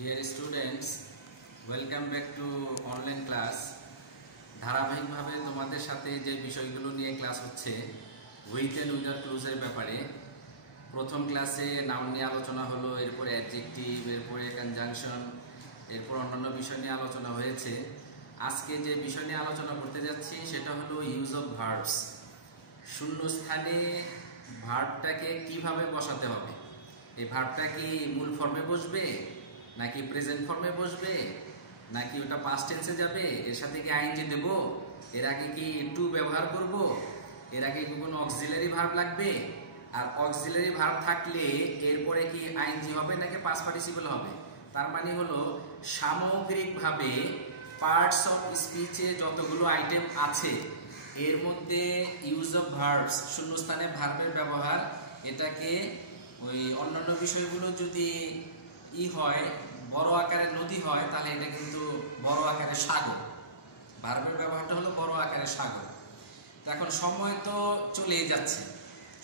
Dear students, welcome back to online class. ধারাবাহিকভাবে তোমাদের সাথে যে বিষয়গুলো নিয়ে ক্লাস হচ্ছে উইথ অ্যান্ড উইদাউট ক্লুজের ব্যাপারে। প্রথম ক্লাসে নাউন নিয়ে আলোচনা হলো, এরপরে অ্যাডজেক্টিভ, এরপরে কনজাংশন, এরপর অন্যান্য বিষয় নিয়ে আলোচনা হয়েছে। আজকে যে বিষয় নিয়ে আলোচনা করতে যাচ্ছি সেটা হলো ইউজ অফ ভার্বস। শূন্যস্থানে ভার্বটাকে কিভাবে বসাতে হবে। এই ভার্বটা কি মূল ফর্মে বসবে, নাকি প্রেজেন্ট ফর্মে বসবে, নাকি ওটা পাস্ট টেন্সে যাবে, এর সাথে কি আইএনজি দেব, এর আগে কি টু ব্যবহার করব, এর আগে কি কোনো অক্সিলারি ভার্ব লাগবে, আর অক্সিলারি ভার্ব থাকলে এরপরে কি আইএনজি হবে নাকি পাস্ট পার্টিসিপল হবে। তার মানে হলো সামগ্রিকভাবে পার্টস অফ স্পিচে যতগুলো আইটেম আছে এর মধ্যে ইউজ অফ ভার্বস, শূন্যস্থানে ভার্বের ব্যবহার, এটাকে ওই অন্যান্য বিষয়গুলো যদি হয় বড় আকারের নদী হয়, তাহলে এটা কিন্তু বড় আকারের সাগর। ভার্বের ব্যবহারটা হলো বড় আকারের সাগর। এখন সময় তো চলেই যাচ্ছে,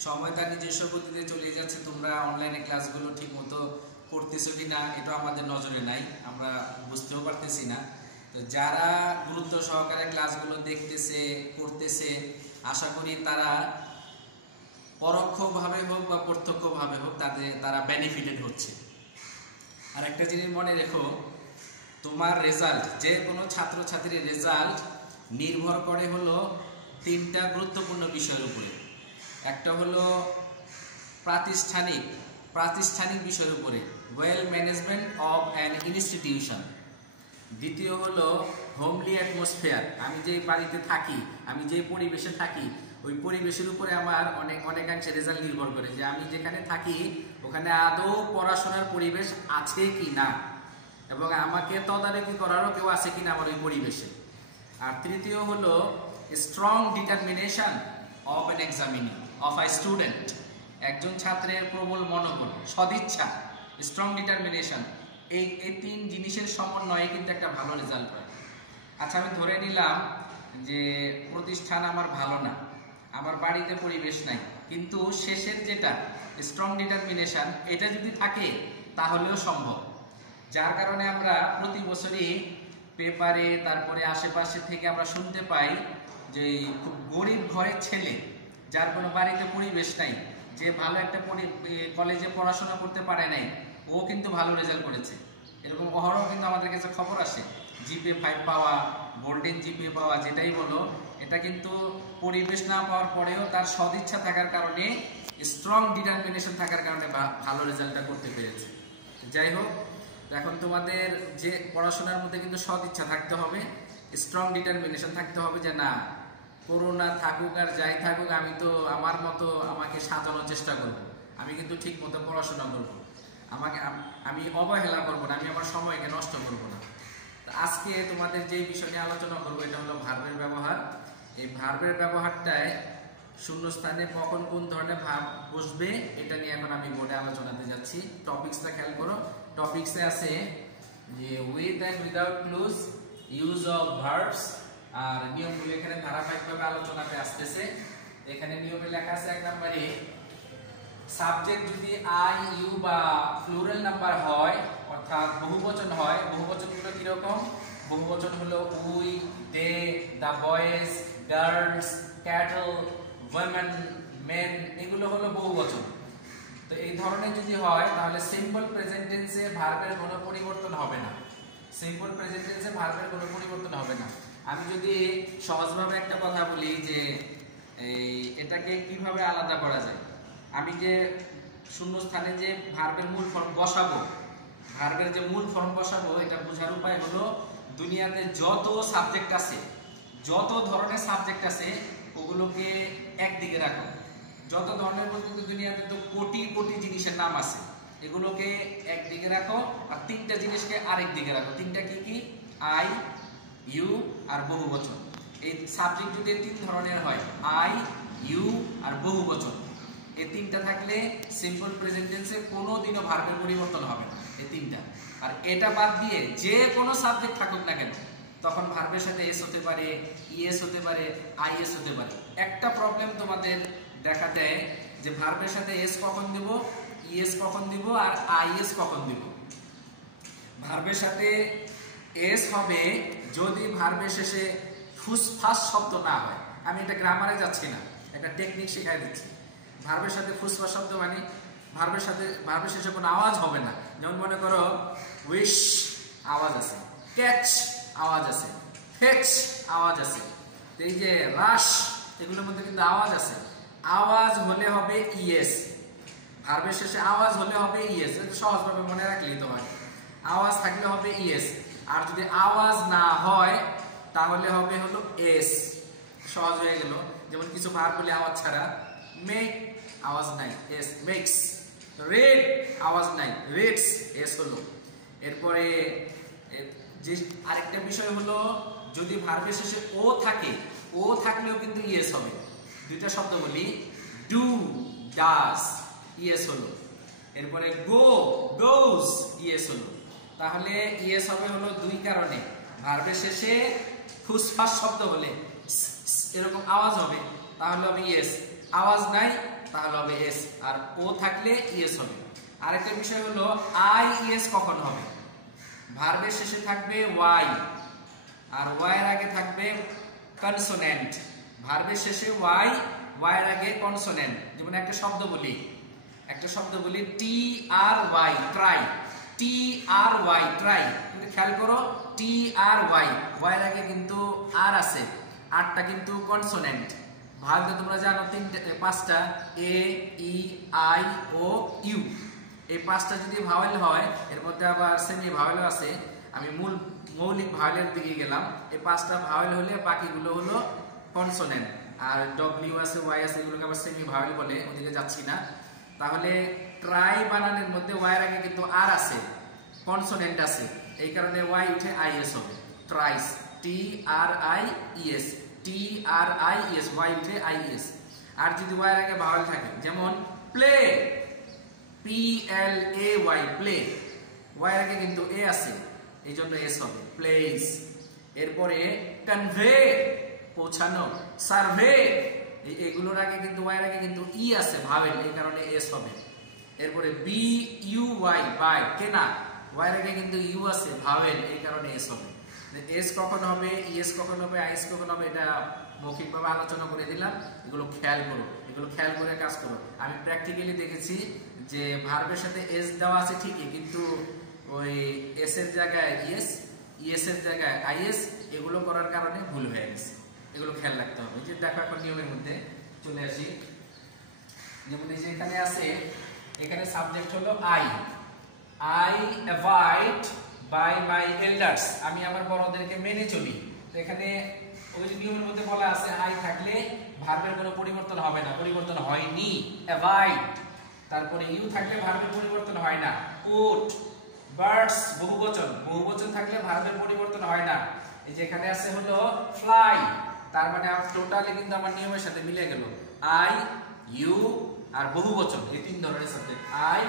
সময় তার নিজস্ব গতিতে চলে যাচ্ছে। তোমরা অনলাইনে ক্লাসগুলো ঠিক মতো করতেছো কিনা এটা আমাদের নজরে নাই, আমরা বুঝতেও পারতেছি না। তো যারা গুরুত্ব সহকারে ক্লাসগুলো দেখতেছে করতেছে, আশা করি তারা পরোক্ষভাবে হোক বা প্রত্যক্ষভাবে হোক তারা বেনিফিটেড হচ্ছে। আর একটা জিনিস মনে রেখো, তোমার রেজাল্ট, যে কোনো ছাত্রছাত্রীর রেজাল্ট নির্ভর করে হলো তিনটা গুরুত্বপূর্ণ বিষয়ের উপরে। একটা হলো প্রাতিষ্ঠানিক বিষয়ের উপরে, well management of an institution. দ্বিতীয় হলো হোমলি অ্যাটমসফিয়ার, আমি যে বাড়িতে থাকি, আমি যে পরিবেশে থাকি, ওই পরিবেশের উপরে আমার অনেকাংশে রেজাল্ট নির্ভর করে, যে আমি যেখানে থাকি ওখানে আদৌ পড়াশোনার পরিবেশ আছে কি না, এবং আমাকে তদারকি করারও কেউ আছে কিনা আমার ওই পরিবেশে। আর তৃতীয় হলো strong determination of an examinee of a student, একজন ছাত্রের প্রবল মনোবল, সদিচ্ছা, স্ট্রং ডিটারমিনেশন। এই তিন জিনিসের সমন্বয়ে কিন্তু একটা ভালো রেজাল্ট হয়। আচ্ছা, আমি ধরে নিলাম যে প্রতিষ্ঠান আমার ভালো না, আমার বাড়িতে পরিবেশ নাই, কিন্তু শেষের যেটা স্ট্রং ডিটারমিনেশন, এটা যদি থাকে তাহলেও সম্ভব। যার কারণে আমরা প্রতি বছরই পেপারে, তারপরে আশেপাশে থেকে আমরা শুনতে পাই যে খুব গরিব ঘরের ছেলে, যার কোনো বাড়িতে পরিবেশ নাই, যে ভালো একটা কলেজে পড়াশোনা করতে পারে নাই, ও কিন্তু ভালো রেজাল্ট করেছে। এরকম অহরহ কিন্তু আমাদের কাছে খবর আসে। জিপিএ 5 পাওয়া, গোল্ডেন জিপিএ পাওয়া, যেটাই বলো, এটা কিন্তু পরিবেশ না পাওয়ার পরেও তার সদিচ্ছা থাকার কারণে, স্ট্রং ডিটারমিনেশন থাকার কারণে ভালো রেজাল্টটা করতে পেরেছে। যাই হোক, এখন তোমাদের যে পড়াশোনার মধ্যে কিন্তু সদিচ্ছা থাকতে হবে, স্ট্রং ডিটারমিনেশন থাকতে হবে, যে না, করোনা থাকুক আর যাই থাকুক, আমি তো আমার মতো আমাকে সাজানোর চেষ্টা করব, আমি কিন্তু ঠিক মতো পড়াশোনা করব, আমি অবহেলা করবো না, আমি আমার সময়কে নষ্ট করব না। আজকে তোমাদের যে বিষয় নিয়ে আলোচনা করবো এটা হলো ভার্বের ব্যবহার। এই ভার্বের ব্যবহারটায় শূন্যস্থানে কখন কোন ধরনের ভার্ব বসবে এটা নিয়ে এখন আমি বোর্ডে আলোচনাতে যাচ্ছি। টপিকসটা খেয়াল করো। টপিকসে আছে যে with and without clues, use of verbs, আর নিয়মগুলো এখানে ধারাবাহিকভাবে আলোচনাতে আসতেছে। এখানে নিয়মে লেখা আছে 1 নম্বরে, সাবজেক্ট যদি আই, ইউ বা প্লুরাল নাম্বার হয়, অর্থাৎ বহুবচন হয়, বহুবচনগুলো কিরকম? বহুবচন হলো we, they, the boys, girls, cattle, women, men, এগুলো হলো বহুবচন। তো এই ধরনের যদি হয় তাহলে সিম্পল প্রেজেন্ট টেন্সে ভার্বের কোনো পরিবর্তন হবে না। সিম্পল প্রেজেন্ট টেন্সে ভার্বের কোনো পরিবর্তন হবে না। আমি যদি সহজভাবে একটা কথা বলি যে এটাকে কিভাবে আলাদা করা যায়, আমি যে শূন্যস্থানে যে ভার্বের মূল ফর্ম বসাবো, ভার্বের যে মূল ফর্ম বসাবো, এটা বোঝার উপায় হলো দুনিয়াতে যত সাবজেক্ট আছে, যত ধরনের সাবজেক্ট আছে, ওগুলোকে একদিকে রাখো। যত ধরনের বলতে দুনিয়াতে তো কোটি কোটি জিনিসের নাম আছে, এগুলোকে একদিকে রাখো, আর তিনটা জিনিসকে আরেক দিকে রাখো। তিনটা কি কি? আই, ইউ আর বহুবচন। এই সাবজেক্ট যদি 3 ধরনের হয়, আই, ইউ আর বহুবচন, এই তিনটা থাকলে সিম্পল প্রেজেন্ট টেন্সে কোনোদিনও ভার্বের পরিবর্তন হবে না, এই তিনটা। আর এটা বাদ দিয়ে যে কোনো সাবজেক্ট থাকুক না কেন, তখন ভার্বের সাথে এস হতে পারে, ইএস হতে পারে, আইএস হতে পারে। একটা প্রবলেম তোমাদের দেখা দেয় যে ভার্বের সাথে এস কখন দেব, ইএস কখন দিব আর আইএস কখন দিব। ভার্বের সাথে এস হবে যদি ভার্বের শেষে ফুসফাস শব্দ না হয়। আমি এটা গ্রামারে যাচ্ছি না, একটা টেকনিক শেখাই দিচ্ছি। ভার্বের সাথে ফুসফাস শব্দ মানে ভার্বের শেষে কোনো আওয়াজ হবে না। যেমন মনে করো উইশ আওয়াজ আছে, ক্যাচ আওয়াজ আছে, ফেচ আওয়াজ আছে, এই যে রাশ এগুলোর মধ্যে কিন্তু আওয়াজ আছে। আওয়াজ হলে হবে ইএস, ভার্বের শেষে আওয়াজ হলে হবে ইএস। এটা সহজভাবে মনে রাখলেই তো হয়। আওয়াজ থাকলে হবে ইএস, আর যদি আওয়াজ না হয় তাহলে হবে হলো এস। সহজ হয়ে গেল। যেমন কিছু ভার্ব বলে আওয়াজ ছাড়া, মেক আওয়াজ নাই, এস মেক্স। রেড আওয়াজ নাই, রেডস, এস হলো। এরপরে যে আরেকটা বিষয় হলো যদি ভার্বের শেষে ও থাকে, ও থাকলেও কিন্তু ইএস হবে। দুইটা শব্দ বলি, ডু ডাস, ইএস হলো। এরপরে গো গোস, ইএস হলো। তাহলে ইএস হবে হলো দুই কারণে। ভার্বের শেষে ফুসফাস শব্দ হলে এরকম আওয়াজ হবে, তাহলে হবে ইএস। আওয়াজ নাই তাহলে হবে এস, আর ও থাকলে ইএস হবে। আরেকটা বিষয় হলো আই ইএস কখন হবে? ভার্বের শেষে থাকবে ওয়াই, আর ওয়াই এর আগে থাকবে কনসোনেন্ট। ভার্বের শেষে ওয়াই, ওয়াই এর আগে কনসোনেন্ট। যেমন একটা শব্দ বলি টি আর ওয়াই, ট্রাই। টি আর ওয়াই, ট্রাই। কিন্তু খেয়াল করো টি আর ওয়াই, ওয়াই এর আগে কিন্তু আর আছে, আরটা কিন্তু কনসোনেন্ট। ভার্ব তোমরা জানো পাঁচটা, এ ই আই ও ইউ। এই পাঁচটা যদি ভাওয়েল হয়, এর মধ্যে আবার সেমি ভাওয়েলও আছে। আমি মৌলিক ভাওয়েলের দিকে গেলাম। এই পাঁচটা ভাওয়েল হলে বাকিগুলো হলো কনসোনেন্ট। আর ডব্লিউ আছে, ওয়াই আছে, এগুলোকে আবার সেমি ভাওয়েল বলে, ওদিকে যাচ্ছি না। তাহলে ট্রাই বানানের মধ্যে ওয়াই এর আগে কিন্তু আর আছে, কনসোনেন্ট আছে, এই কারণে ওয়াই উঠে আইএস হবে। Tries, T R I ES, T R I S, Y উঠে আইএস। আর যদি ওয়াই এর আগে ভাওয়েল থাকে, যেমন play, P L A Y, play, Y এর আগে কিন্তু এ আছে, এই জন্য এস হবে, প্লেস। এরপরে কনভে, পৌঁছানো, সার্ভে, এগুলোর আগে কিন্তু ওয়াই এর আগে কিন্তু ই আছে, ভাওয়েল, এই কারণে এস হবে। এরপরে বি ইউ ওয়াই, বাই, কেনা, ওয়াই এর আগে কিন্তু ইউ আছে, ভাওয়েল, এই কারণে এস হবে। এস কখন হবে, ইএস কখন হবে, আইএস কখন হবে, এটা মৌখিকভাবে আলোচনা করে দিলাম। এগুলো খেয়াল করো, এগুলো খেয়াল করে কাজ করো। আমি প্র্যাকটিক্যালি দেখেছি যে ভার্বের সাথে এস দেওয়া আছে ঠিকই, কিন্তু ওই এস এর জায়গায় ইএস, ইএস এর জায়গায় আইএস, এগুলো করার কারণে ভুল হয়ে গেছে। এগুলো খেয়াল রাখতে হবে। যে দেখো এখন নিয়মের মধ্যে চলে আসি। যেমন এই যে এখানে আছে, এখানে সাবজেক্ট হলো I avoid by my elders, আমি আমার বড়দেরকে মেনে চলি। তো এখানে ওই নিয়মের মধ্যে বলা আছে আই থাকলে ভার্বের কোনো পরিবর্তন হবে না, পরিবর্তন হয়নি, অ্যাভয়েড। তারপরে ইউ থাকলে ভার্বের পরিবর্তন হয় না। কোট, বার্ডস, বহুবচন থাকলে ভার্বের পরিবর্তন হয় না। এই যে এখানে আছে হলো ফ্লাই, তার মানে টোটালি কিন্তু আমার নিয়মের সাথে মিলে গেল। আই ইউ আর বহুবচন, এই তিন ধরনের সাবজেক্ট, আই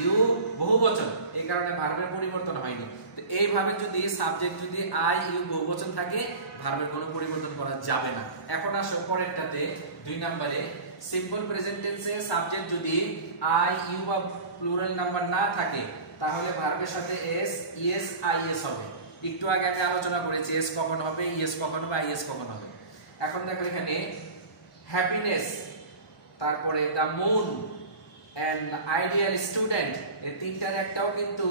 ইউ বহুবচন, এই কারণে ভার্বের পরিবর্তন হয়নি। তো এইভাবে যদি সাবজেক্ট যদি আই ইউ বহুবচন থাকে, ভার্বের কোনো পরিবর্তন করা যাবে না। এখন আসো পরেরটাতে, 2 নম্বরে সিম্পল প্রেজেন্ট টেন্সে সাবজেক্ট যদি আই ইউ বা প্লুরাল নাম্বার না থাকে, তাহলে ভার্বের সাথে এস ইএস আইএস হবে। একটু আগে আমি আলোচনা করেছি এস কখন হবে, ইএস কখন হবে, আইএস কখন হবে। এখন দেখো এখানে হ্যাপিনেস, তারপরে the moon and ideal student, এই তিনটার একটাও কিন্তু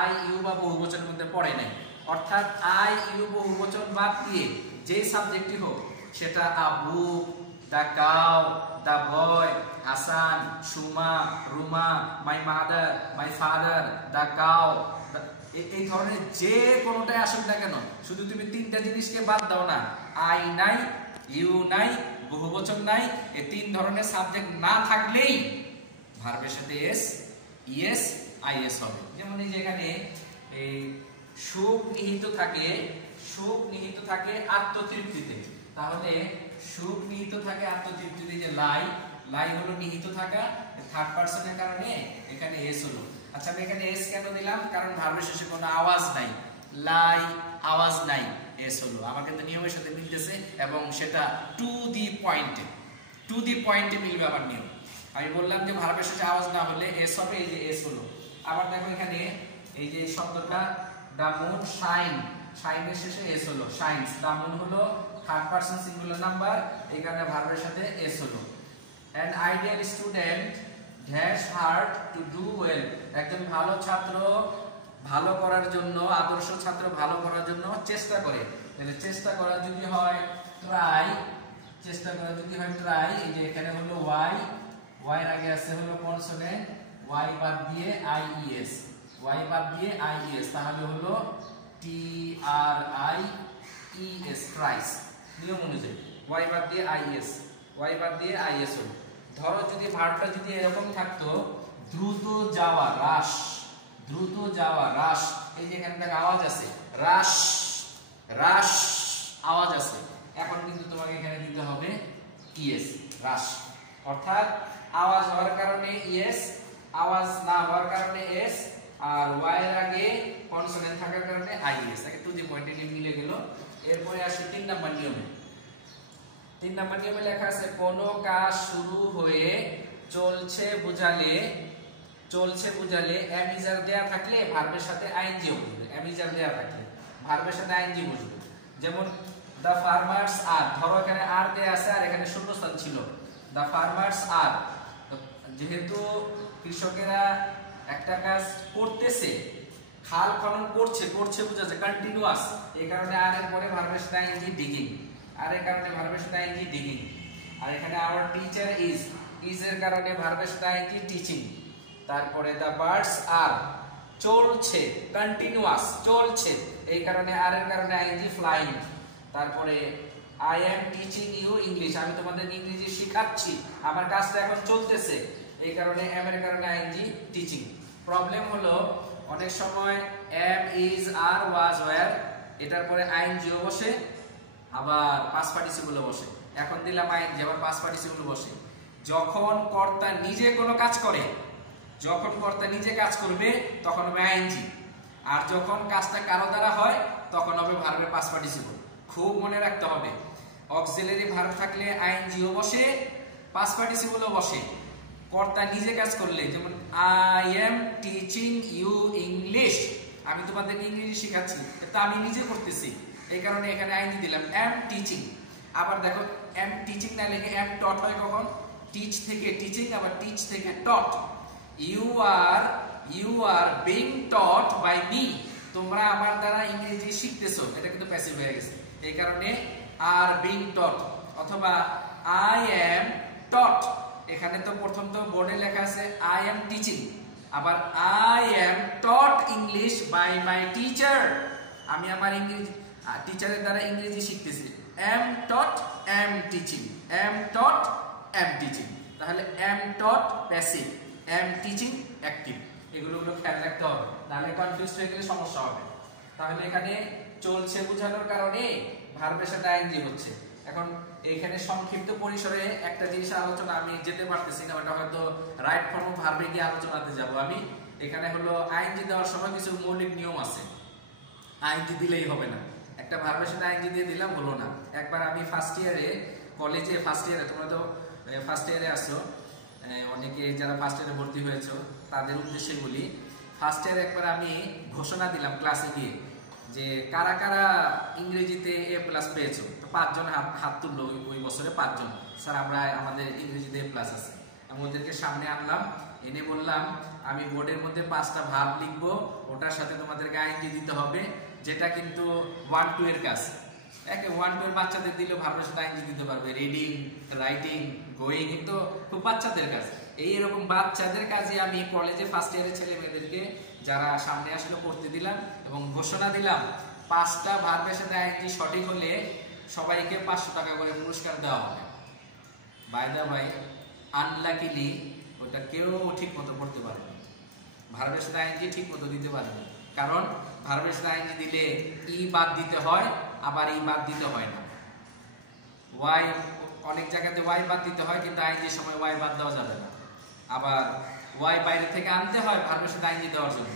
আই ইউ বা বহুবচনের মধ্যে পড়ে নাই। অর্থাৎ আই ইউ বহুবচন বাদ দিয়ে যে সাবজেক্টই হোক, সেটা a book, the cow, the boy, Hasan, Suma, Ruma, my mother, my father, the cow, এই ধরনের যে কোনোটাই আসুক না কেন, শুধু তুমি তিনটা জিনিসকে বাদ দাও না, আই নাই, ইউ নাই, বহুবচন নাই, এই তিন ধরনের সাবজেক্ট না থাকলেই ভার্বের সাথে এস ইএস আইএস হবে। যেমন এই যে এখানে এই সুখ নিহিত থাকে আত্মতৃপ্তিতে, তাহলে সুখ নিহিত থাকে আত্মতৃপ্তিতে, যে লাই হলো নিহিত থাকা, থার্ড পারসনের কারণে এখানে এস হলো। আচ্ছা আমি এখানে এস কেন দিলাম? কারণ ভার্বের শেষে কোনো আওয়াজ নাই, লাই আওয়াজ নাই, এস হলো। আমার কিন্তু নিয়মের সাথে মিলতেছে এবং সেটা টু দি পয়েন্টে মিলবে আমার নিয়ম। আমি বললাম যে ভার্বের শেষে আওয়াজ না হলে এস হবে, এই যে এস হলো। আবার দেখো এখানে এই যে শব্দটা দা মুন শাইন, শাইনের শেষে এস হলো, শাইনস। দা মুন হলো থার্ড পারসন সিঙ্গুলার নাম্বার, এই কারণে ভার্বের সাথে এস হলো। An ideal student dash hard to do well, একজন ভালো ছাত্র ভালো করার জন্য, আদর্শ ছাত্র ভালো করার জন্য চেষ্টা করে। তাহলে চেষ্টা করা যদি হয় ট্রাই, চেষ্টা করা যদি হয় ট্রাই, এই যে এখানে হলো ওয়াই, ওয়াই এর আগে আছে হলো কনসোনেন্ট, ওয়াই বাদ দিয়ে আইইএস, ওয়াই বাদ দিয়ে আইইএস, তাহলে হলো টি R I E S, thrice. নিয়ম অনুযায়ী ওয়াই বাদ দিয়ে আইএস, ওয়াই বাদ দিয়ে আইএস হলো। ধরো যদি ভার্বটা যদি এরকম থাকতো দ্রুত যাওয়া, রাশ, দ্রুত যাওয়া, রাশ, এই যে এখানে একটা আওয়াজ আছে, রাশ, রাশ আওয়াজ আছে, এখন কিন্তু তোমাকে এখানে দিতে হবে ইএস, রাশ। অর্থাৎ আওয়াজ হওয়ার কারণে ইএস, আওয়াজ না হওয়ার কারণে এস, আর ওয়াই এর আগে কনসোনেন্ট থাকার কারণে আইএস। আগে টু দি পয়েন্টে মিলে গেল। এরপরে আসি 3 নাম্বার নিয়মে। 3 নাম্বার নিয়মে লেখা আছে কোনো কাজ শুরু হয়ে চলছে বুঝালে, চলছে বুঝালে অ্যামিজার দেয়া থাকলে ভার্বের সাথে আইএনজি বসবে, অ্যামিজার দেয়া থাকলে ভার্বের সাথে আইএনজি বসবে। যেমন দা ফার্মার্স আর, ধরো এখানে আর দেয়া আছে আর এখানে শূন্যস্থান ছিল, দা ফার্মার্স আর, যেহেতু কৃষকেরা একটা কাজ করতেছে, খাল খনন করছে, করছে বুঝাচ্ছে কন্টিনিউয়াস, এই কারণে আর এর পরে ভার্বের সাথে আইএনজি ডিগিং, আর এর কারণে ভার্বের সাথে আইএনজি ডিগিং। আর এখানে আওয়ার টিচার ইজ, ইজ এর কারণে ভার্বের সাথে আইএনজি টিচিং। তারপরে দা বার্ডস আর, চলছে কন্টিনিউয়াস, চলছে, এই কারণে আর এর কারণে আইএনজি ফ্লাইং। তারপরে I am teaching you English, আমি তোমাদের ইংরেজি শেখাচ্ছি, আমার কাজটা এখন চলতেছে, এই কারণে এম এর কারণে আইএনজি টিচিং। প্রবলেম হলো অনেক সময় am is are was were এটার পরে আইএনজিও বসে, আবার পাস্ট পার্টিসিপলও বসে। এখন দিলাম আইএনজি, আবার পাস্ট পার্টিসিপল বসে। যখন কর্তা নিজে কোনো কাজ করে, যখন কর্তা নিজে কাজ করবে তখন হবে আইএনজি, আর যখন কাজটা কারো দ্বারা হয় তখন হবে ভার্বের পাস্ট পার্টিসিপল। খুব মনে রাখতে হবে, অক্সিলারি ভার্ব থাকলে আইএনজিও বসে, পাস্ট পার্টিসিপলও বসে। কর্তা নিজে কাজ করলে, যেমন I am teaching you English, আমি তোমাদেরকে ইংরেজি শেখাচ্ছি, এটা আমি নিজে করতেছি, এই কারণে এখানে আইএনজি দিলাম, এম টিচিং। আবার দেখো এম টিচিং না লিখে এম টট হয় কখন, টিচ থেকে টিচিং, আবার টিচ থেকে taught. You are being taught by me, তোমরা আমার দ্বারা ইংরেজি শিখতেছো, এটা কিন্তু প্যাসিভ হয়ে গেছে, এই কারণে আর বিং টট। অথবা আই এম টট, এখানে তো প্রথম তো বোর্ডে লেখা আছে আই এম টিচিং, আবার I am taught English by my teacher, আমি আমার ইংরেজি টিচারের দ্বারা ইংরেজি শিখতেছি। Am taught am teaching, am taught am teaching, তাহলে am taught passive, am teaching active, এগুলো খেয়াল রাখতে হবে, নাহলে কনফিউজ হয়ে গেলে সমস্যা হবে। তাহলে এখানে চলছে বোঝানোর কারণে ভার্বের সাথে আইএনজি হচ্ছে। এখন এখানে সংক্ষিপ্ত পরিসরে একটা জিনিস আলোচনা আমি যেতে পারতেছি না, ওটা হয়তো রাইট ফর্ম ভার্বে গিয়ে আলোচনাতে যাব আমি। এখানে হলো আইএনজি দেওয়ার সময় কিছু মৌলিক নিয়ম আছে, আইএনজি দিলেই হবে না, একটা ভার্বের সাথে আইএনজি দিয়ে দিলাম হলো না। একবার আমি ফার্স্ট ইয়ারে, কলেজে ফার্স্ট ইয়ারে, তোমরা তো ফার্স্ট ইয়ারে আসছো, অনেকে যারা ফার্স্ট ইয়ারে ভর্তি হয়েছো তাদের উদ্দেশ্যে বলি, ফার্স্ট ইয়ারে একবার আমি ঘোষণা দিলাম ক্লাসে গিয়ে যে কারা কারা ইংরেজিতে এ প্লাস পেয়েছো, তো 5 জন হাত তুললো, ওই বছরে 5 জন, স্যার আমরা আমাদের ইংরেজিতে এ প্লাস আছে। আমি ওদেরকে সামনে আনলাম, এনে বললাম আমি বোর্ডের মধ্যে 5টা ভার্ব লিখবো, ওটার সাথে তোমাদেরকে আইএনজি দিতে হবে, যেটা কিন্তু 1-2 এর কাজ। একে 1-2 এর বাচ্চাদের দিলে ভার্বের সাথে আইএনজি দিতে পারবে, রিডিং, রাইটিং, গোয়িং, কিন্তু খুব বাচ্চাদের কাজ। এইরকম বাচ্চাদের কাজে আমি কলেজে ফার্স্ট ইয়ারের ছেলে মেয়েদেরকে যারা সামনে আসলে পড়তে দিলাম এবং ঘোষণা দিলাম 5টা ভার্বের সাথে আইএনজি সঠিক হলে সবাইকে 500 টাকা করে পুরস্কার দেওয়া হবে। বাই দা বাই, আনলাকিলি ওটা কেউ ঠিক মতো পড়তে পারে না, ভার্বের সাথে আইএনজি ঠিক মতো দিতে পারে না, কারণ ভার্বের সাথে আইএনজি দিলে ই বাদ দিতে হয়, আবার ই বাদ দিতে হয় না। ওয়াই অনেক জায়গাতে ওয়াই বাদ দিতে হয়, কিন্তু আইএনজির সময় ওয়াই বাদ দেওয়া যাবে না। আবার ওয়াই বাইরে থেকে আনতে হয় ভার্বের সাথে আইএনজি দেওয়ার জন্য।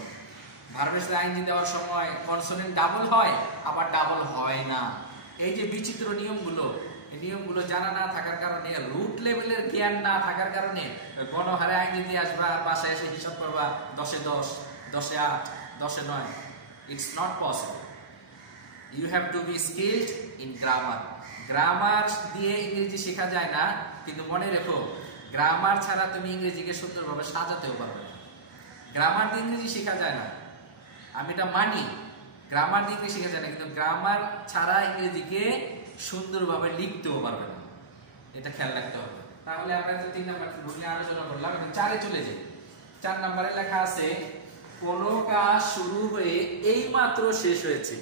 ভার্বের সাথে আইএনজি দেওয়ার সময় কনসোনেন্ট ডাবল হয়, আবার ডাবল হয় না। এই যে বিচিত্র নিয়মগুলো, এই নিয়মগুলো জানা না থাকার কারণে, রুট লেভেলের জ্ঞান না থাকার কারণে গণহারে আইএনজি দিয়ে আসবা, বাসায় এসে হিসাব করবা 10-এ 10, 10-এ 8, 10-এ 9, it's not possible. You have to be skilled in grammar. Grammar দিয়ে ইংরেজি শেখা যায় না, কিন্তু মনে রেখো গ্রামার ছাড়া তুমি ইংরেজিকে সুন্দরভাবে সাজাতেও পারবে না। গ্রামার দিয়ে ইংরেজি শেখা যায় না, আমি এটা মানি, গ্রামার দিয়ে ইংরেজি শেখা যায় না, কিন্তু গ্রামার ছাড়া ইংরেজিকে সুন্দরভাবে লিখতেও পারবে না, এটা খেয়াল রাখতে হবে। তাহলে আমরা তো 3 নাম্বার রুল নিয়ে আলোচনা করলাম, এখন 4-এ চলে যাই। 4 নম্বরে লেখা আছে কোন কাজ শুরু হয়ে এইমাত্র শেষ হয়েছে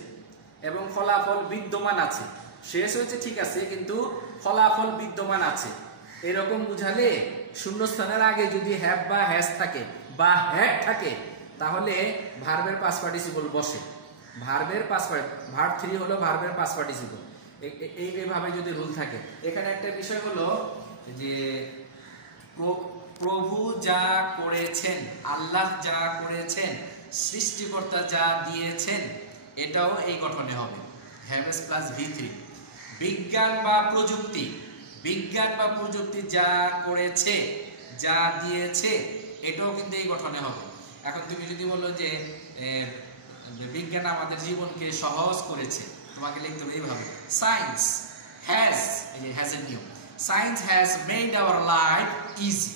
এবং ফলাফল বিদ্যমান আছে। শেষ হয়েছে ঠিক আছে, কিন্তু ফলাফল বিদ্যমান আছে, এরকম বুঝালে শূন্যস্থানের আগে যদি হ্যাভ বা হ্যাজ থাকে বা হ্যাড থাকে, তাহলে ভার্বের পাস্ট পার্টিসিপল বসে। ভার্বের পাস্ট ভার্ব 3 হলো ভার্বের পাস্ট পার্টিসিপল। এইভাবে যদি রুল থাকে। এখানে একটা বিষয় হলো যে প্রভু যা করেছেন, আল্লাহ যা করেছেন, সৃষ্টিকর্তা যা দিয়েছেন, এটাও এই গঠনে হবে হ্যাভেস প্লাস V3। বিজ্ঞান বা প্রযুক্তি, বিজ্ঞান বা প্রযুক্তি যা করেছে, যা দিয়েছে, এটাও কিন্তু এই গঠনে হবে। এখন তুমি যদি বলো যে বিজ্ঞান আমাদের জীবনকে সহজ করেছে, তোমাকে লিখতে হবে এইভাবে সায়েন্স হ্যাজ, এই যে হ্যাজ এর নিয়ম, science has made our life easy.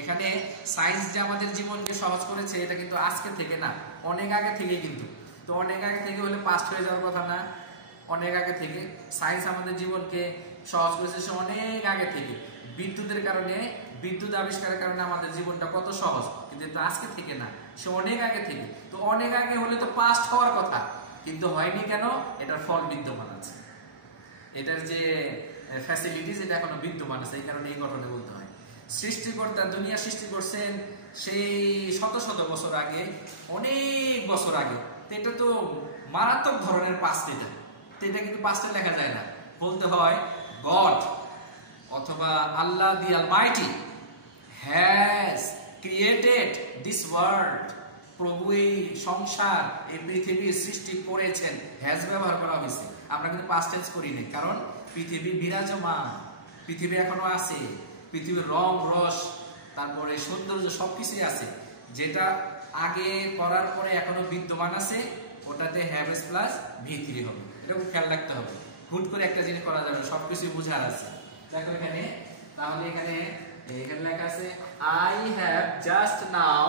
এখানে সায়েন্স যে আমাদের জীবনকে সহজ করেছে, এটা কিন্তু আজকে থেকে না, অনেক আগে থেকে। কিন্তু তো অনেক আগে থেকে হলে পাস্ট হয়ে যাওয়ার কথা না, অনেক আগে থেকে সায়েন্স আমাদের জীবনকে সহজ করেছে, সে অনেক আগে থেকে। বিদ্যুতের কারণে, বিদ্যুৎ আবিষ্কারের কারণে আমাদের জীবনটা কত সহজ, কিন্তু আজকে থেকে না, সে অনেক আগে থেকে। তো অনেক আগে হলে তো পাস্ট হওয়ার কথা, কিন্তু হয়নি কেন? এটার ফল বিদ্যমান আছে, এটার যে ফ্যাসিলিটিস এটা এখনো বিদ্যমান আছে, এই কারণে এই গঠনে বলতে হয়। সৃষ্টিকর্তা দুনিয়া সৃষ্টি করছেন সেই শত শত বছর আগে, অনেক বছর আগে। তো এটা তো মারাত্মক ধরনের পাস্ট, এটা তো এটা কিন্তু পাস্টে লেখা যায় না, বলতে হয় গড অথবা আল্লাহ the almighty has created this world. প্রভু এই সংসার, এই পৃথিবীর সৃষ্টি করেছেন, হ্যাজ ব্যবহার করা হয়েছে। আমরা কিন্তু পাস্ট টেন্স করি না, কারণ পৃথিবী বিরাজমান, পৃথিবী এখনো আছে, পৃথিবীর রং রস তারপরে সৌন্দর্য সবকিছুই আছে। যেটা আগে করার পরে এখনো বিদ্যমান আছে, ওটাতে হ্যাভেস প্লাস V3 হবে। এটা খুব খেয়াল রাখতে হবে, হুট করে একটা জিনিস করা যাবে, সবকিছু বোঝার আছে। দেখো এখানে, তাহলে এখানে লেখা আছে I have just now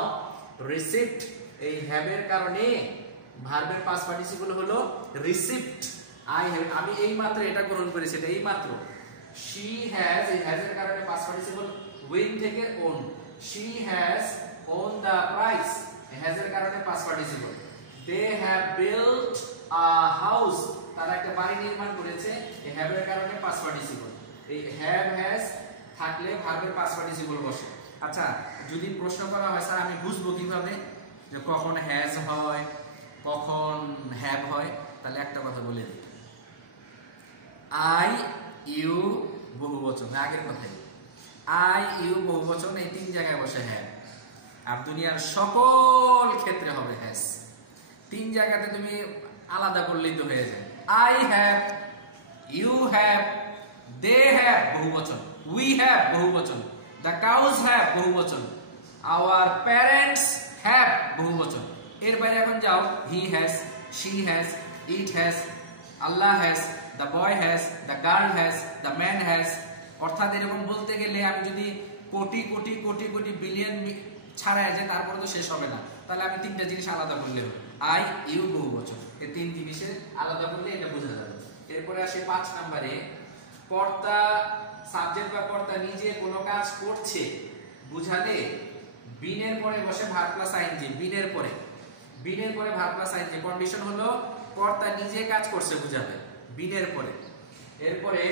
received. এই হ্যাভ এর কারণে ভার্বের পাস্ট পার্টিসিপল হলো রিসিভড। আই হ্যাভ, আমি এই মাত্র এটা গ্রহণ করেছি, এটা এই মাত্র। she has, এই has এর কারণে পাস্ট পার্টিসিপল win থেকে own, she has owned the prize, এই has এর কারণে past participle. they have built a house, তারা একটা বাড়ি নির্মাণ করেছে, এই have এর কারণে পাস্ট পার্টিসিপল। এই have has থাকলে ভার্বের পাস্ট পার্টিসিপল বসে। আচ্ছা, যদি প্রশ্ন করা হয় স্যার আমি বুঝবো কিভাবে যে কখন has হয় কখন have হয়, তাহলে একটা কথা বলে দিই, আই ইউ বহুবচন, আগের কথাই আই ইউ বহুবচন, এই 3 জায়গায় বসে হ্যাভ, আর দুনিয়ার সকল ক্ষেত্রে হবে হ্যাজ। 3 জায়গাতে তুমি আলাদা করলেই তো হয়ে যায়। I have, you have, they have বহুবচন, উই হ্যাভ বহুবচন, দ্য কাউজ হ্যাভ বহুবচন, আওয়ার প্যারেন্টস হ্যাভ বহুবচন। এর বাইরে এখন যাও, he has, she has, it has, আল্লাহ has, the boy has, the girl has, the man has। অর্থাৎ এরকম বলতে গেলে আমি যদি কোটি কোটি কোটি কোটি বিলিয়ন ছাড়াই যায়, তারপরে তো শেষ হবে না। তাহলে আমি 3টা জিনিস আলাদা করলে হবে, আই ইউ বহুবচন, এই 3 জিনিসের আলাদা করলে এটা বোঝা যাবে। এরপরে আসে 5 নম্বরে, কর্তা, সাবজেক্ট বা কর্তা নিজে কোনো কাজ করছে বুঝালে বিনের পরে বসে ভার্ব প্লাস আইএনজি। বিনের পরে, বিনের পরে ভার্ব প্লাস আইএনজি। কন্ডিশন হলো কর্তা নিজে কাজ করছে বুঝাবে বিনের পরে। এরপরে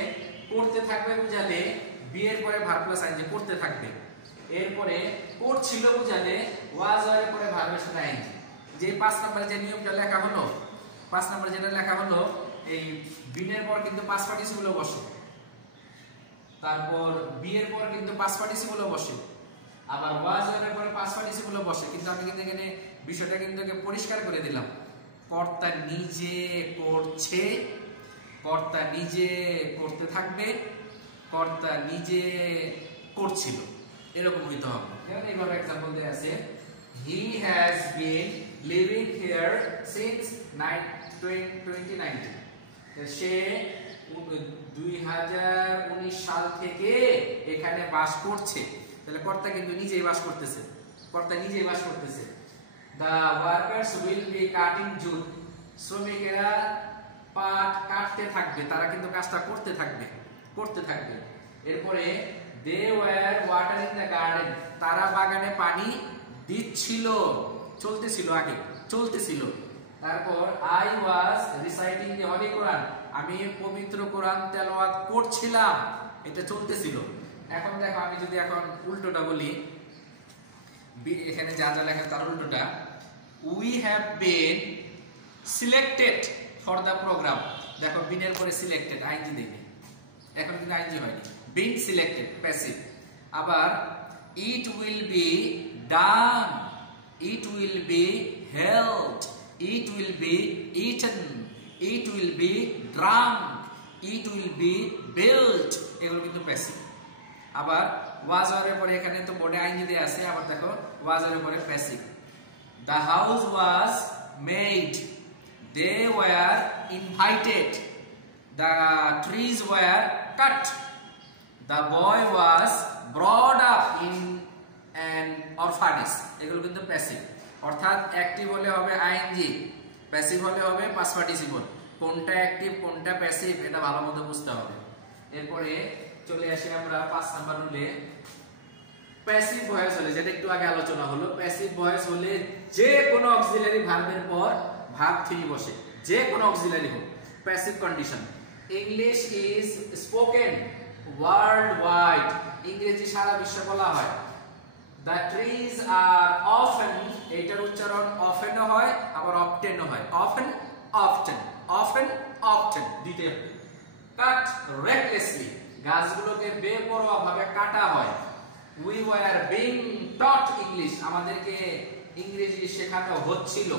করতে থাকবে বুঝালে বি এর পরে ভার্ব প্লাস আইএনজি, করতে থাকবে। এরপরে করছিল বুঝালে ওয়াজ এর পরে ভার্বের সাথে আইএনজি। যে 5 নম্বরে যে নিয়মটা লেখা হলো, 5 নম্বরে যেটা লেখা হলো, এই বিনের পর কিন্তু পাস্ট পার্টিসিপল বসে, তারপর বি এর পর কিন্তু পাস্ট পার্টিসিপল বসে, আবার ওয়াজ এর পরে পাস্ট পার্টিসিপল বসে। কিন্তু আমি কিন্তু এখানে বিষয়টা কিন্তু পরিষ্কার করে দিলাম, কর্তা নিজে করছে, কর্তা নিজে করতে থাকবে, কর্তা নিজে করছিল, এরকম হইতে হবে। যেমন এইভাবে एग्जांपल দেয়া আছে, he has been living here since 2019. সে 2019 সাল থেকে এখানে বাস করছে। তাহলে কর্তা কিন্তু নিজেই বাস করতেছে, কর্তা নিজেই বাস করতেছে। The workers will be cutting jute. শ্রমিকেরা পাট কাটতে থাকবে, তারা কিন্তু কাজটা করতে থাকবে। এরপরে they were watering the garden. তারা বাগানে পানি দিচ্ছিল, চলতেছিল। তারপর I was reciting the Holy Quran. আমি পবিত্র কোরআন তেলাওয়াত করছিলাম, এটা চলতেছিল। এখন দেখো আমি যদি এখন উল্টোটা বলি, এখানে যা যা লেখা তার উল্টোটা, we have been selected for the program. দেখো been এর পরে selected ing দেবে, এখন কিন্তু ing হয়নি, been selected passive। আবার it will be done, it will be held, it will be eaten, it will be drunk, it will be built, এগুলো কিন্তু প্যাসিভ। আবার was এর পরে এখানে তো বোর্ডে আইন দেয়া আছে, আবার দেখো was এর পরে passive. The house was made, they were invited, the trees were cut, the boy was brought up in an orphanage, এগুলো কিন্তু প্যাসিভ। অর্থাৎ অ্যাক্টিভ হলে হবে আইএনজি, প্যাসিভ হলে হবে পাস্ট পার্টিসিপল। কোনটা অ্যাক্টিভ কোনটা প্যাসিভ এটা ভালো মতো বুঝতে হবে। এরপরে চলে আসি আমরা 5 নাম্বার রুলে। প্যাসিভ ভয়েস হলে, যেটা একটু আগে আলোচনা হলো, প্যাসিভ ভয়েস হলে যে কোনো অক্সিলারি ভার্বের পর ভার্ব 3 বসে, যে কোনো অক্সিলারি হোক, passive condition. English is spoken world wide, ইংরেজি সারা বিশ্বে বলা হয়। The trees are often, এটার উচ্চারণ often হয় আবার often হয়, often দিতে হবে। Cut recklessly, গাছগুলোকে বেপরোয়াভাবে কাটা হয়। We were being taught English, আমাদেরকে ইংরেজি শেখানো হচ্ছিল।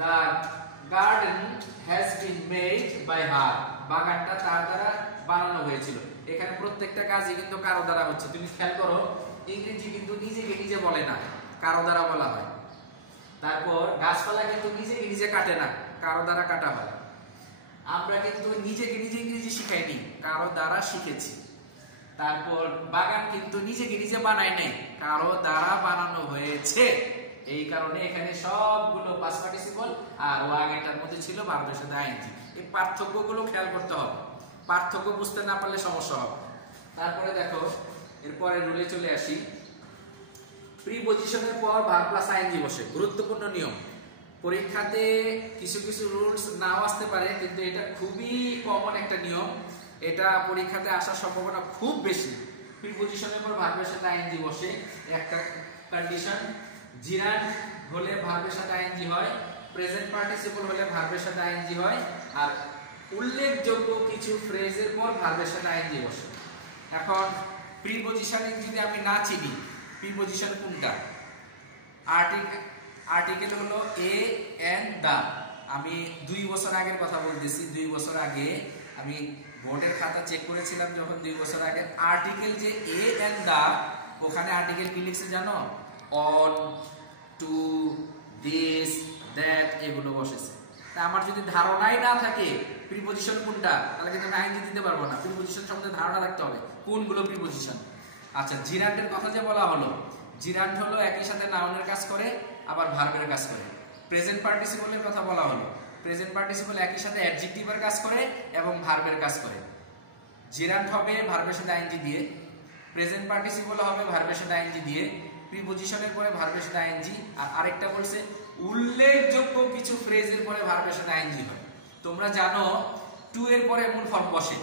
The garden has been made by her, বাগানটা তার দ্বারা বানানো হয়েছিল। এখানে প্রত্যেকটা কাজই কিন্তু কারো দ্বারা হচ্ছে। তুমি খেয়াল করো, ইংরেজি কিন্তু নিজেকে নিজে বলে না, কারো দ্বারা বলা হয়। তারপর গাছপালা কিন্তু নিজেকে নিজে কাটে না, কারো দ্বারা কাটা হয়। আমরা কিন্তু নিজেকে নিজে ইংরেজি শিখাইনি, কারো দ্বারা শিখেছি। তারপর বাগান কিন্তু নিজেকে নিজে বানায় নাই, কারো দ্বারা বানানো হয়েছে। এই কারণে এখানে সবগুলো পাস্ট পার্টিসিপল আর ও আগেটার মধ্যে ছিল ভার্বের সাথে আইএনজি। এই পার্থক্যগুলো খেয়াল করতে হবে, পার্থক্য বুঝতে না পারলে সমস্যা হবে। তারপরে দেখো এরপরে রুলে চলে আসি। প্রিপজিশনের পর ভার্ব প্লাস আইএনজি বসে, গুরুত্বপূর্ণ নিয়ম। পরীক্ষাতে কিছু রুলস নাও আসতে পারে, কিন্তু এটা খুবই কমন একটা নিয়ম, এটা পরীক্ষাতে আসার সম্ভাবনা খুব বেশি। প্রিপজিশনের পর ভার্বের সাথে আইএনজি বসে, একটা কন্ডিশন। জিরান্ড হলে ভার্বের সাথে আইএনজি হয়, প্রেজেন্ট পার্টিসিপল হলে ভার্বের সাথে আইএনজি হয়, আর উল্লেখযোগ্য কিছু ফ্রেজের পর ভার্বের সাথে আইএনজি বসে। এখন প্রিপজিশন যদি আমি না চিনি, প্রিপজিশন কোনটা? আর্টিকেল হলো এ এন্ড দা। আমি 2 বছর আগের কথা বলতেছি, 2 বছর আগে আমি বোর্ডের খাতা চেক করেছিলাম যখন 2 বছর আগে, আর্টিকেল যে এ এন্ড দা, ওখানে আর্টিকেল কি লিখছে জানো? অন, টু, দিস, দ্যাট, এগুলো বসেছে। তা আমার যদি ধারণাই না থাকে প্রিপজিশন কোনটা, তাহলে কিন্তু আমি আইএনজি দিতে পারবো না। প্রিপজিশন সম্বন্ধে ধারণা রাখতে হবে কোনগুলো প্রিপজিশন। আচ্ছা, জিরান্ডের কথা যে বলা হলো, জিরান্ড হলো একই সাথে নাউনের কাজ করে আবার ভার্বের কাজ করে। প্রেজেন্ট পার্টিসিপলের কথা বলা হলো, প্রেজেন্ট পার্টিসিপল একই সাথে অ্যাডজেক্টিভের কাজ করে এবং ভার্বের কাজ করে। জিরান্ড হবে ভার্বের সাথে আইএনজি দিয়ে, প্রেজেন্ট পার্টিসিপল হবে ভার্বের সাথে আইএনজি দিয়ে, প্রিপজিশনের পরে ভার্বের সাথে আইএনজি, আর আরেকটা বলছে উল্লেখযোগ্য কিছু ফ্রেজের পরে ভার্বের সাথে আইএনজি হয়। তোমরা জানো টু এর পরে মূল ফর্ম বসে।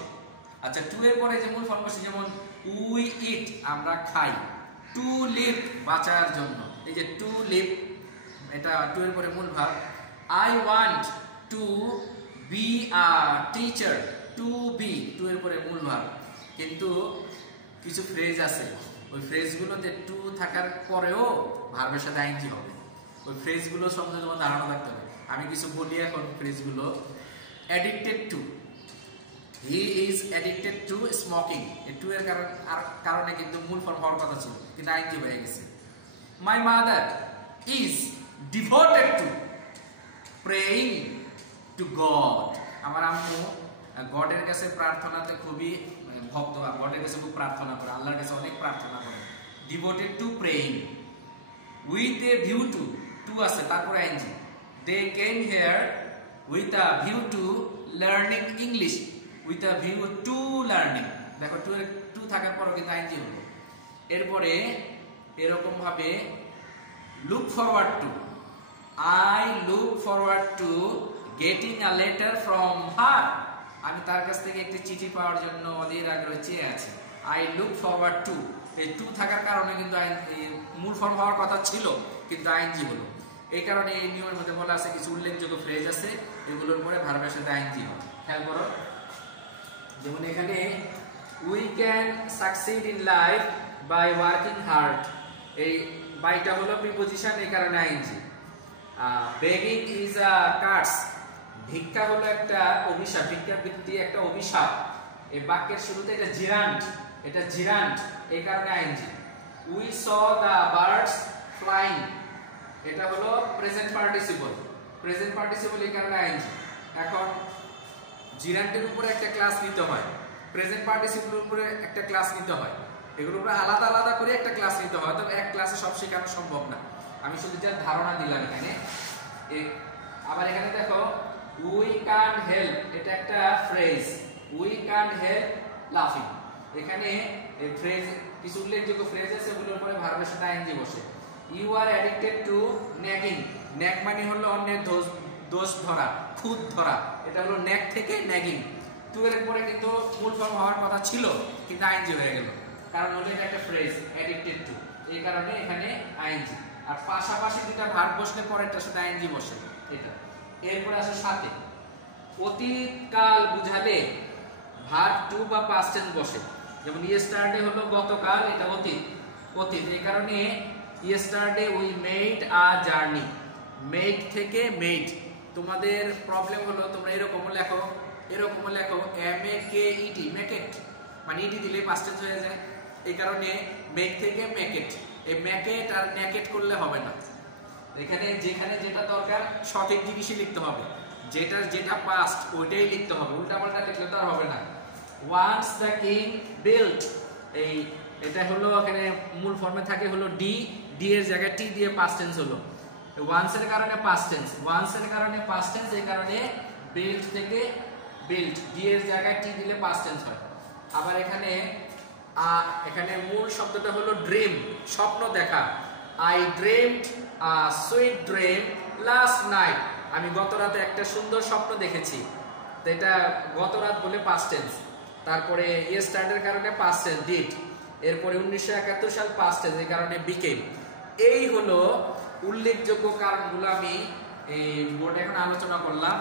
আচ্ছা, টু এর পরে যে মূল ফর্ম বসে, যেমন উই ইট, আমরা খাই। টু লিভ, বাঁচার জন্য। এই যে টু লিভ, এটা টু এর পরে মূল verb. I want to be a teacher, to be, to এর পরে মূল ভার্ব। কিন্তু কিছু ফ্রেজ আছে, ওই ফ্রেজগুলোতে টু থাকার পরেও ভার্বের সাথে আইএনজি হবে। ওই ফ্রেজগুলো সম্বন্ধে তোমার ধারণা রাখতে হবে। আমি কিছু বলি এখন ফ্রেজগুলো। Addicted to, he is addicted to smoking, এই টু এর কারণে কিন্তু মূল ফর্ম হওয়ার কথা ছিল, কিন্তু আইএনজি হয়ে গেছে। My mother is devoted to, praying two god. আমার আম্মু গডের কাছে প্রার্থনাতে খুবই ভক্ত, গডের কাছে খুব প্রার্থনা করে, আল্লাহর কাছে অনেক প্রার্থনা করে। Devoted to praying with a view to আছে তারপরে ING. They came here with a view to learning English, with a view to learning. দেখো টু থাকার পরও কিন্তু আইনজি হলো। এরপরে এরকম ভাবে look forward to, I look forward to getting a letter from her. আমি তার কাছ থেকে একটি চিঠি পাওয়ার জন্য অধীর আগ্রহে চেয়ে আছি। আই লুক ফরওয়ার্ড টু, এই টু থাকার কারণে কিন্তু মূল ফর্ম হওয়ার কথা ছিল কিন্তু আইনজি হলো। এই কারণে এই নিয়মের মধ্যে বলা আছে কিছু উল্লেখযোগ্য ফ্রেজ আছে, এগুলোর উপরে ভার্বের সাথে আইনজি হবে। খেয়াল করো, যেমন এখানে we can succeed in life by working hard, এই বাইটা হলো প্রিপোজিশন, এই কারণে ING. Begging is a curse, ভিক্ষা হলো একটা অভিশাপ, ভিক্ষাবৃত্তি একটা অভিশাপ। এই বাক্যের শুরুতে এটা জিরান্ট, এই কারণে ING. We saw the birds flying, এটা হলো প্রেজেন্ট পার্টিসিপল, এই কারণে আইনজি। এখন জিরান্টের উপরে একটা ক্লাস নিতে হয়, প্রেজেন্ট পার্টিসিপলের উপরে একটা ক্লাস নিতে হয়, এগুলোর উপরে আলাদা আলাদা করে একটা ক্লাস নিতে হয়। তবে এক ক্লাসে সব শেখানো সম্ভব না, আমি শুধু যা ধারণা দিলাম এখানে। আবার এখানে দেখো উই কান্ট হেল্প, এটা একটা ফ্রেজ, উই কান্ট হেল্প লাফিং। এখানে এই ফ্রেজ কিছু উল্লেখযোগ্য ফ্রেজ আছে, এগুলোর উপরে ভার্বের সাথে আইএনজি বসে। You are addicted to nagging, nag মানে হলো অন্যের দোষ ধরা, খুঁত ধরা, এটা হলো ন্যাগ থেকে ন্যাগিং। টু এর পরে কিন্তু মূল ফর্ম হওয়ার কথা ছিল কিন্তু আইএনজি হয়ে গেল, কারণ হলো এটা একটা ফ্রেজ অ্যাডিক্টেড টু, এই কারণে এখানে আইএনজি। আর পাশাপাশি দুটো ভার্ব বসলে পরেরটার সাথে আইএনজি বসে এটা। এরপর আসে সাথে অতীতকাল বুঝালে ভার্ব টু বা পাস্ট টেন্স বসে। যেমন ইয়েস্টারডে হলো গতকাল, এটা অতীত, এই কারণে yesterday we made a journey, made থেকে মেড। তোমাদের প্রবলেম হলো তোমরা এরকম লেখো MEKET, মেকেট, মানে ইটি দিলে পাস্ট টেন্স হয়ে যায়, এই কারণে মেক থেকে মেকেট। এই মেকেট আর নেকেট করলে হবে না, এখানে যেখানে যেটা দরকার সঠিক জিনিসই লিখতে হবে, যেটা পাস্ট ওইটাই লিখতে হবে, উল্টাপাল্টা লিখলে তো আর হবে না। ওয়ান্স দ্য কিং বিল্ট, এটা হলো এখানে মূল ফর্মে থাকে হলো ডি এর জায়গায় টি দিয়ে পাস্ট টেন্স হলো। ওয়ান্স এর কারণে পাস্ট টেন্স, এই কারণে বিল্ট থেকে বিল্ট, ডি এর জায়গায় টি দিলে পাস্ট টেন্স হয়। আবার এখানে মূল শব্দটা হলো ড্রিম, স্বপ্ন দেখা। I dreamed a sweet dream last night, আমি গত রাতে একটা সুন্দর স্বপ্ন দেখেছি, এটা গত রাত বলে পাস্ট টেন্স। তারপরে ইয়েস্টারডের কারণে পাস্ট টেন্স ডিড, এরপরে 1971 সাল পাস্ট টেন্স, এই কারণে বিকেম। এই হলো উল্লেখযোগ্য কারণগুলো আমি এই বোর্ডে এখন আলোচনা করলাম।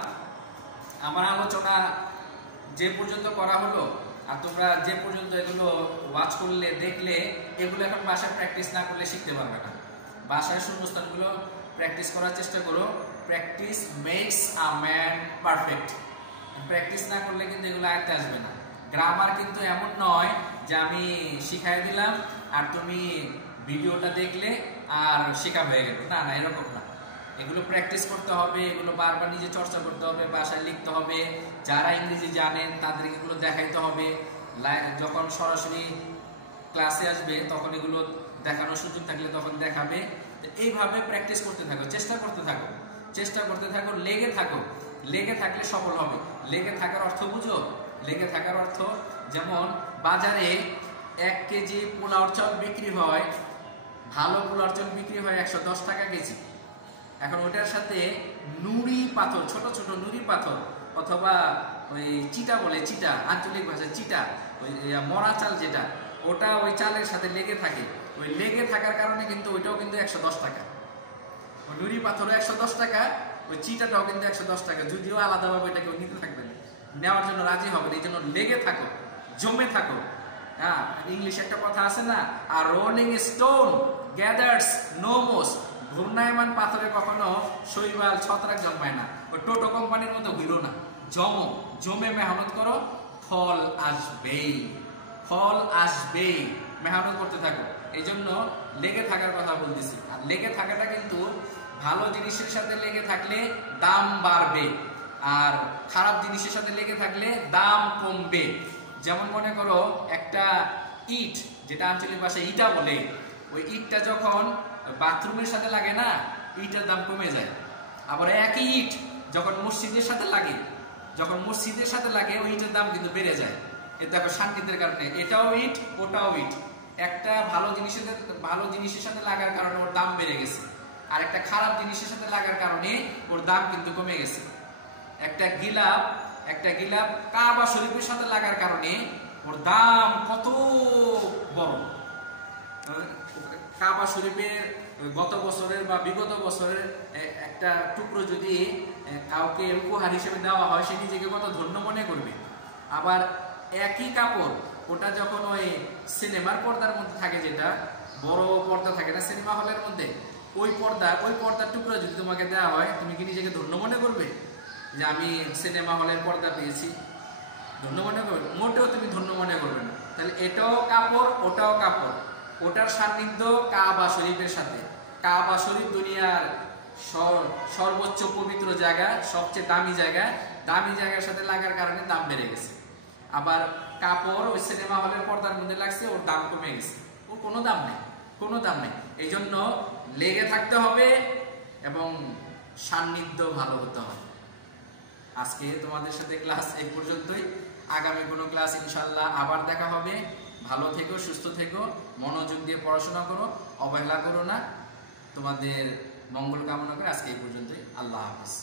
আমার আলোচনা যে পর্যন্ত করা হলো, আর তোমরা যে পর্যন্ত এগুলো ওয়াচ করলে, দেখলে, এগুলো এখন বাসায় প্র্যাকটিস না করলে শিখতে পারবে না। বাসায় শূন্যস্থানগুলো প্র্যাকটিস করার চেষ্টা করো। Practice makes a man perfect. Practice না করলে কিন্তু এগুলো আয়ত্তে আসবে না। গ্রামার কিন্তু এমন নয় যে আমি শিখাই দিলাম আর তুমি ভিডিওটা দেখলে আর শেখা হয়ে গেল, না, এরকম না। এগুলো প্র্যাকটিস করতে হবে, এগুলো বারবার নিজে চর্চা করতে হবে, বাসায় লিখতে হবে। যারা ইংরেজি জানেন তাদেরকে এগুলো দেখাইতে হবে। যখন সরাসরি ক্লাসে আসবে তখন এগুলো দেখানোর সুযোগ থাকলে তখন দেখাবে। এইভাবে প্র্যাকটিস করতে থাকো, চেষ্টা করতে থাকো, লেগে থাকলে সফল হবে। লেগে থাকার অর্থ বুঝো? লেগে থাকার অর্থ যেমন বাজারে 1 কেজি পোলাও চাল বিক্রি হয়, ভালো পোলাও চাল বিক্রি হয় 110 টাকা কেজি। এখন ওটার সাথে নুড়ি পাথর, ছোট ছোট নুড়ি পাথর, অথবা ওই চিটা বলে, চিটা আঞ্চলিক ভাষায় চিটা, ওই মরা চাল যেটা, ওটা ওই চালের সাথে লেগে থাকে। ওই লেগে থাকার কারণে কিন্তু ওইটাও কিন্তু 110 টাকা। ওই নুড়ি পাথরও 110 টাকা, ওই চিটাটাও কিন্তু 110 টাকা। যদিও আলাদাভাবে এটা কেউ নিতে থাকবে না, নেওয়ার জন্য রাজি হবে না। এই জন্য লেগে থাকো, জমে থাকো। হ্যাঁ, ইংলিশে একটা কথা আছে না, আর রোলিং স্টোন গ্যাদার্স নো মোস, ঘূর্ণায়মান পাথরে কখনো শৈবাল ছত্রাক জন্মায় না। ওই টোটো কোম্পানির মতো ঘুরো না, জমে মেহনত করো, ফল আসবেই, মেহনত করতে থাকো। এই জন্য লেগে থাকার কথা বলতেছি। আর লেগে থাকাটা কিন্তু ভালো জিনিসের সাথে লেগে থাকলে দাম বাড়বে, আর খারাপ জিনিসের সাথে লেগে থাকলে দাম কমবে। যেমন মনে করো একটা ইট, যেটা আঞ্চলিক ভাষায় ইটা বলে, ওই ইটটা যখন বাথরুমের সাথে লাগে না, ইটের দাম কমে যায়। আবার একই ইট যখন মসজিদের সাথে লাগে, ওই ইটের দাম কিন্তু বেড়ে যায়। এটা দেখো সাংকেতের কারণে, এটাও ইট ওটাও ইট। একটা ভালো জিনিসের সাথে লাগার কারণে ওর দাম বেড়ে গেছে, আর একটা খারাপ জিনিসের সাথে লাগার কারণে ওর দাম কিন্তু কমে গেছে। একটা গিলাপ কাবা শরীফের সাথে লাগার কারণে ওর দাম কত বড়। কাবা শরীফের গত বছরের বা বিগত বছরের একটা টুকরো যদি কাউকে উপহার হিসেবে দেওয়া হয়, সে নিজেকে কত ধন্য মনে করবে। আবার একই কাপড়, ওটা যখন ওই সিনেমার পর্দার মধ্যে থাকে, যেটা বড় পর্দা থাকে না সিনেমা হলের মধ্যে, ওই পর্দার টুকরো যদি তোমাকে দেওয়া হয়, তুমি কি নিজেকে ধন্য মনে করবে যে আমি সিনেমা হলের পর্দা পেয়েছি? ধন্য মনে করবে? মোটেও তুমি ধন্য মনে করবে না। তাহলে এটাও কাপড় ওটাও কাপড়, ওটার সান্নিধ্য কাবা শরীফের সাথে। কাবা শরীফ দুনিয়ার সর্বোচ্চ পবিত্র জায়গা, সবচেয়ে দামি জায়গার সাথে লাগার কারণে দাম বেড়ে গেছে। আবার কাপড় ওই সিনেমা হলের পর্দার মধ্যে লাগছে, ওর দাম কমে গেছে, ওর কোনো দাম নেই। এই জন্য লেগে থাকতে হবে এবং সান্নিধ্য ভালো হতে হবে। আজকে তোমাদের সাথে ক্লাস এই পর্যন্তই। আগামী কোনো ক্লাস ইনশাল্লাহ আবার দেখা হবে। ভালো থেকো, সুস্থ থেকো, মনোযোগ দিয়ে পড়াশোনা করো, অবহেলা করো না। তোমাদের মঙ্গল কামনা করে আজকে এই পর্যন্তই। আল্লাহ হাফেজ।